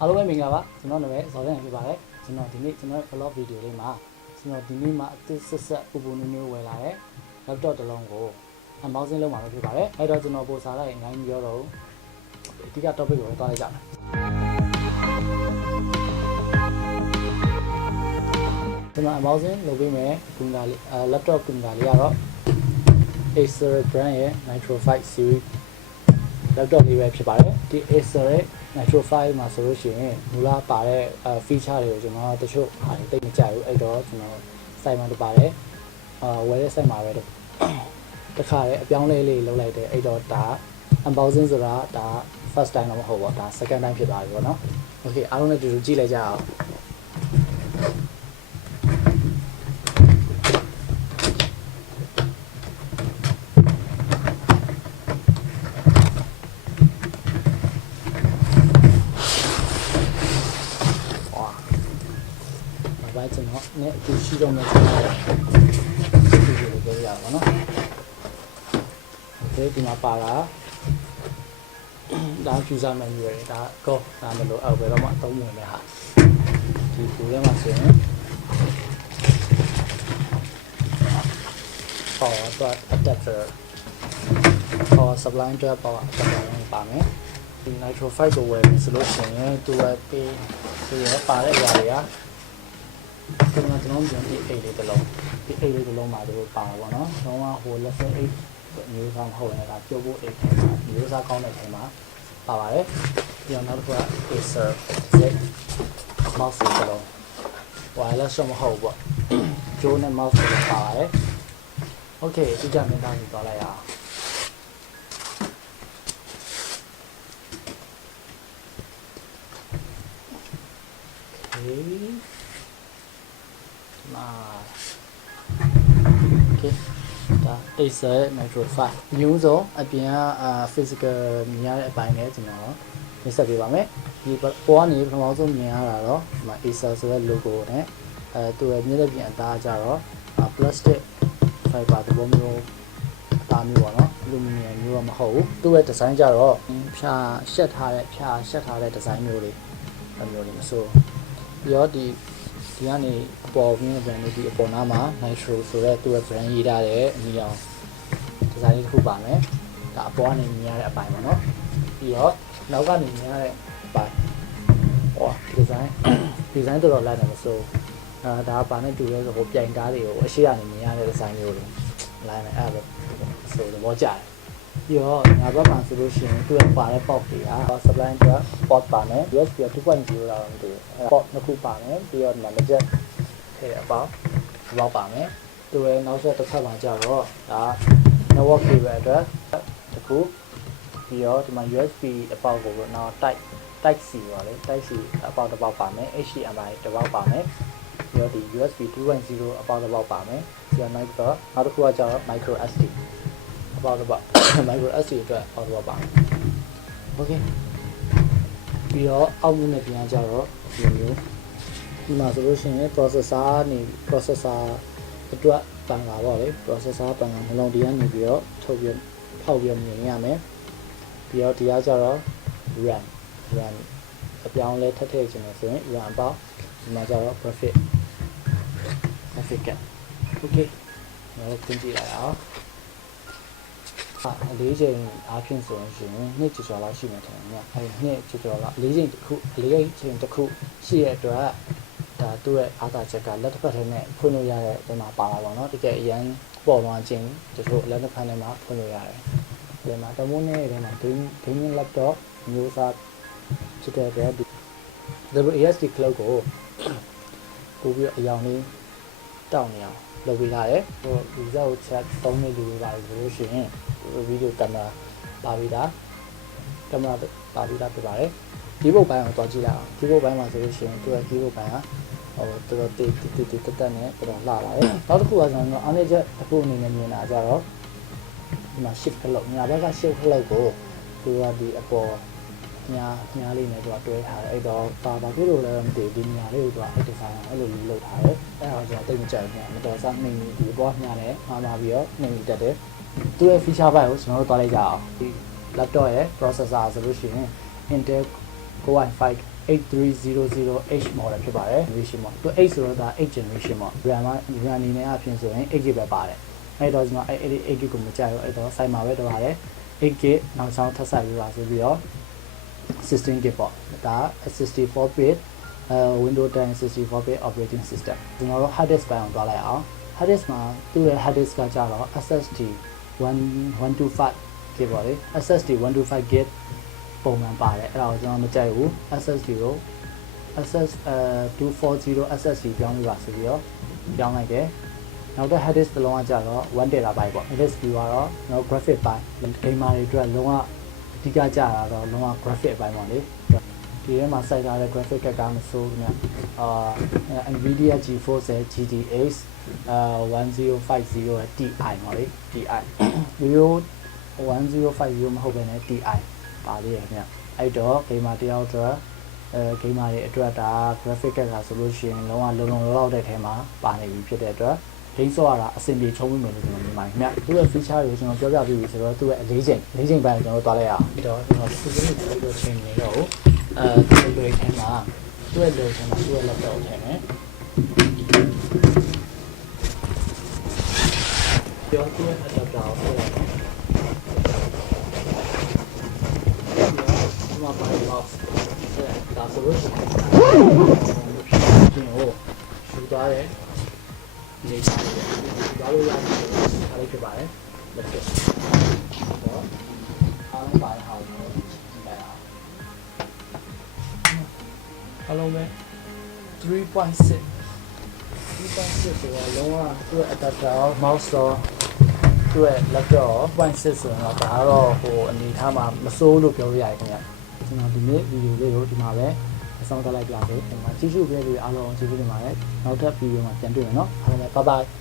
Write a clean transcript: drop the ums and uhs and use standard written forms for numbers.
အားလုံးပဲမင်္ဂလာပါကျွန်တော်နာမည်ဇော်ရန်ဖြစ်ပါတယ်ကျွန်တော်ဒီနေ့ကျွန်တော်ရဲ့ vlog video လေးမှာကျွန်တော်ဒီနေ့မှအသစ်ဆက်ပူပူနွေးနွေးဝယ်လာတဲ့ laptop တစ်လုံးကို unboxing လုပ်မှာဖြစ်ပါတယ်အဲ့တော့ကျွန်တော်ပို့စားလိုက်အများကြီးပြောတော့အဓိက topic ကိုသွားလိုက်ကြမယ်ကျွန်တော် unboxing လုပ်ပေးမယ်ကွန်ပျူတာလေးlaptop ကွန်ပျူတာလေးကတော့ Acer brand ရဲ့ Nitro 5 series laptop လေးပဲဖြစ်ပါတယ်ဒီ Acer ရဲ့ Nitro 5မှာဆိုလို့ရှိရင်မူလပါတဲ့ feature တွေကိုကျွန်တော်တချို့ဟာတိတ်မကြိုက်ဘူးအဲ့တော့ကျွန်တော် site မှာတပါတယ်ဝယ်တဲ့ site မှာပဲတခါလေအပြောင်းလဲလေးလုပ်လိုက်တယ်အဲ့တော့ဒါ unboxing ဆိုတာဒါ first time တော့မဟုတ်ပါဘူးဒါ second time ဖြစ်သွားပြီပေါ့နော် okay အားလုံးလည်းတူတူကြည့်လိုက်ကြအောင်ကျွန်တော်နဲ့အတူရှိတော့မယ်ကျွန်တော်ဒီလိုပြောရအောင်နော်โอเคဒီမှာပါတာဒါ user menu ရယ်ဒါကောဒါမလို့အောက်ဘယ်တော့မှအသုံးဝင်တဲ့ဟာဒီပူထဲမှာဆိုရင် power adapter power supply အတွက် power adapter ပါမယ်ဒီ Nitro 5ကိုဝယ်ပြီးဆိုလို့ရှိရင်သူကပေးသူရပါတဲ့အရာတွေကကျွန်တော်ပြန်ဒီအိတ်လေးတစ်လုံးဒီအိတ်လေးတစ်လုံးမှာတို့ပါတာပေါ့နော်။တော့ဟို level 8မျိုးစားမဟုတ်ရင်ဒါပြုတ်ဖို့အိတ်မျိုးစားကောင်းတဲ့ချိန်မှာပါပါတယ်။ပြီးတော့နောက်တစ်ခုက Acer Z mouse တစ်လုံး wireless မဟုတ်ပေါ့။ဂျိုးနဲ့ mouse တစ်လုံးပါပါတယ်။ Okay ဒီကြမြင်သားပြီးသွားလိုက်ရအောင်။ Okay okay ဒါ Acer Nitro 5မျိုးစုံအပြင်ကphysical မြင်ရတဲ့အပိုင်းနဲ့ကျွန်တော်မြင်ဆက်ပေးပါမယ်ဒီပေါ်ကနေပထမဆုံးမြင်ရတာတော့ဒီမှာ Acer ဆိုတဲ့ logo နဲ့သူ့ရဲ့မြင်တဲ့ပြင်အသားကြတော့ plastic fiber သဘောမျိုးအသားမျိုးပေါ့နော် aluminum မျိုးတော့မဟုတ်ဘူးသူ့ရဲ့ design ကြတော့ဖြာရှက်ထားတဲ့ design မျိုးလေးမျိုးလေးမဆိုပြီးတော့ဒီကနေအပေါ်မြင်တဲ့ brand ဒီအပေါ်နားမှာ Nitro ဆိုတဲ့သူ့ရဲ့ brand ရေးထားတဲ့အနီရောင် design လေးတစ်ခုပါမယ်ဒါအပေါ်ကနေမြင်ရတဲ့အပိုင်းပေါ့နော်ပြီးတော့နောက်ကနေမြင်ရတဲ့အပိုင်းဟော design တော်တော်လိုက်တယ်မဆိုဒါကဘာနဲ့တူလဲဆိုဟိုပြိုင်ကားတွေကိုအရှိကနေမြင်ရတဲ့ design မျိုးတွေလိုက်မယ်အဲ့ဒါဆိုသဘောကျတယ်ပြီးတော့ငါဘက်မှာဆိုလို့ရှိရင်သူ့ရဲ့ပါတဲ့ port တွေက supply အတွက် port ပါမယ် USB 2.0 လောက်တော့မသိဘူး port နှစ်ခုပါမယ်ပြီးတော့ number jack ထည့်အပေါက်ပါမယ်သူရဲ့နောက်ဆက်တစ်ခါမှကြတော့ဒါ network cable အတွက်တစ်ခုပြီးတော့ဒီမှာ USB အပေါက်ကိုတော့ type C ပါလေ type C အပေါက်တစ်ပေါက်ပါမယ် HDMI တစ်ပေါက်ပါမယ်ပြီးတော့ဒီ USB 2.0 အပေါက်တစ်ပေါက်ပါမယ်ပြီးတော့နောက်တစ်ခုကကြတော့ micro SD အပေါက်တစ်ပေါက် micro SD အတွက်အပေါက်တစ်ပေါက်ပါမယ် okay ပြီးတော့အောက်မြင့်နဲ့ပြန်ကြတော့ဒီမျိုးဒီမှာဆိုလို့ရှိရင် processor အတွက်ပန်ကာပေါ့လေ processor ပန်ကာနှလုံးဒီကနေပြီးတော့ထုတ်ပြီးဖောက်ပြီးမြင်ရမယ်ပြီးတော့ဒီကကြတော့ RAM အပြောင်းလဲထည့်ခြင်းလို့ဆိုရင် RAM ပေါ့ဒီမှာကြတော့ graphic card okay ကျွန်တော်ပြင်ကြည့်လိုက်အောင်လေးချိန်အားဖြင့်ဆိုရင်နှစ်ကျော်လောက်ရှိမှထင်တယ်။အဲဒီနှစ်ကျော်လောက်လေးချိန်တစ်ခုရှိရတဲ့အတွက်ဒါသူ့ရဲ့အားသာချက်ကလက်တစ်ဖက်ထဲနဲ့ဖွင့်လို့ရတဲ့ပုံမှာပါလာပါတော့။တကယ်အရင်ပေါ်သွားခြင်းတချို့လက်တစ်ဖက်ထဲမှာဖွင့်လို့ရတယ်။ဒီမှာတမိုးနဲ့ဒီမှာ gaming laptop မျိုးစားဖြစ်တဲ့အတွက်ဒီ WASD cloud ကိုပို့ပြီးအယောင်လေးတောက်နေအောင်လုပ်ပေးထားတယ်။ဟိုဒီဇာတ်ချက်သုံးနေလူတွေပါလို့ရှိရင်ဗီဒီယိုကင်မရာပါပြီးသားဖြစ်ပါတယ်ဒီဘုတ်ပိုင်းကိုတွားကြည့်လိုက်အောင်ဒီဘုတ်ပိုင်းမှာဆိုလို့ရှိရင်သူကဒီဘုတ်ပိုင်းကဟိုတော်တော်တက်နေတော်လာပါတယ်နောက်တစ်ခုကကျွန်တော်အားနည်းချက်တစ်ခုအနေနဲ့မြင်တာကြတော့ဒီမှာ shift ခလုတ်ညာဘက်က shift ခလုတ်ကိုသူကဒီအပေါ်ညာလေးနဲ့သူကတွဲထားတယ်အဲ့တော့ဘာဖြစ်လို့လဲမသိဘူးဒီညာလေးကိုသူကအဲ့ဒီဆိုင်အဲ့လိုလုပ်ထားတယ်အဲ့ဒါကျွန်တော်တိတ်မကြိုက်ဘူးမတော်စားနှိမ့်ဒီအပေါ်ညာနဲ့မှာပြီးတော့နှိမ့်တက်တယ်သူ့ရဲ့ feature ဘက်ကိုကျွန်တော်တို့သွားလိုက်ကြအောင်ဒီ laptop ရဲ့ processor ဆိုလို့ရှိရင် Intel Core i5 8300H model ဖြစ်ပါတယ် generation ပေါ့သူ 8ဆိုတော့ဒါ8 generation ပေါ့ RAM အနေနဲ့အဖြစ်ဆိုရင် 8GB ပဲပါတယ်အဲ့တော့ကျွန်တော်အဲ့ 8GB ကိုမကြိုက်ဘူးအဲ့တော့ site မှာပဲတော့ပါတယ် 8GB နောက်ချောင်းထပ်ဆက်ပြီးပါဆိုပြီးတော့ 16GB ပေါ့ဒါ 64bit Windows 10 64bit operating system ကျွန်တော်တို့ hard disk ပိုင်းအောင်သွားလိုက်အောင် hard disk မှာသူ့ရဲ့ hard disk ကကြတော့ SSD 125GB ပေါ့လေ SSD 125GB ပုံမှန်ပါတယ်အဲ့ဒါကိုကျွန်တော်မကြိုက်ဘူး SSD ကို 240 SSD ပြောင်းလို့ပါဆိုပြီးတော့ပြောင်းလိုက်တယ်နောက်တဲ့ hard disk တစ်လုံးကကြတော့ 1TB ပေါ့ SSD ကတော့ကျွန်တော် graphic ပိုင်း gamer တွေအတွက်လုံးဝအဓိကကြတာတော့လုံးဝ graphic ပိုင်းပေါ့လေဒီထဲမှာစိုက်ထားတဲ့ graphic ကမဆိုးဘူးခင်ဗျNvidia GeForce GTX 1050 Ti ပေါ့လေ Ti ရိုး1050မဟုတ်ဘဲနဲ့ Ti ပါသေးတယ်ခင်ဗျအဲ့တော့ gamer တယောက်အတွက်gamer တွေအတွက်ဒါ graphic ကဆိုလို့ရှိရင်လုံးဝလုံလောက်တဲ့ထဲမှာပါနေပြီဖြစ်တဲ့အတွက်ဂိမ်းဆော့ရတာအဆင်ပြေချုံးမိမယ်လို့ကျွန်တော်မြင်ပါတယ်ခင်ဗျသူ့ရဲ့ feature တွေကိုကျွန်တော်ပြောပြပြီးပြီဆိုတော့သူ့ရဲ့၄ချိန်ပိုင်းကျွန်တော်တို့သွားလိုက်ရအောင်ပြီးတော့ကျွန်တော်ဒီလိုမျိုးချိန်နေတော့ဒီလိုထဲမှာသူ့ရဲ့ load ထဲမှာသူ့ရဲ့ laptop ထဲမှာပြောသူ့ရဲ့ adapter ကိုဆက်လိုက်တော့ဒီမှာပါ mouse ဒါဆိုလို့ရှိရင်ရှူသွားတယ်ဒီလေးသွားလို့ရတယ်အားလေးဖြစ်ပါတယ်လက်ဖြစ်တော့အားလုံးပါအောင်လို့လိုက်အောင်အားလုံးပဲ3.6ဆိုတော့လုံးဝသူ့ရဲ့ adapter mouse တော့သူ့ရဲ့ laptop 0.6ဆိုတော့ဒါတော့ဟိုအနေထားမှာမစိုးလို့ပြောလို့ရတယ်ခင်ဗျကျွန်တော်ဒီနေ့ဗီဒီယိုလေးကိုဒီမှာပဲအဆုံးသတ်လိုက်ပြပေးဒီမှာကြည့်ရှုပေးပြီးအားလုံးကျေးဇူးတင်ပါတယ်နောက်ထပ်ဗီဒီယိုမှာပြန်တွေ့မယ်နော်အားလုံးပဲ bye bye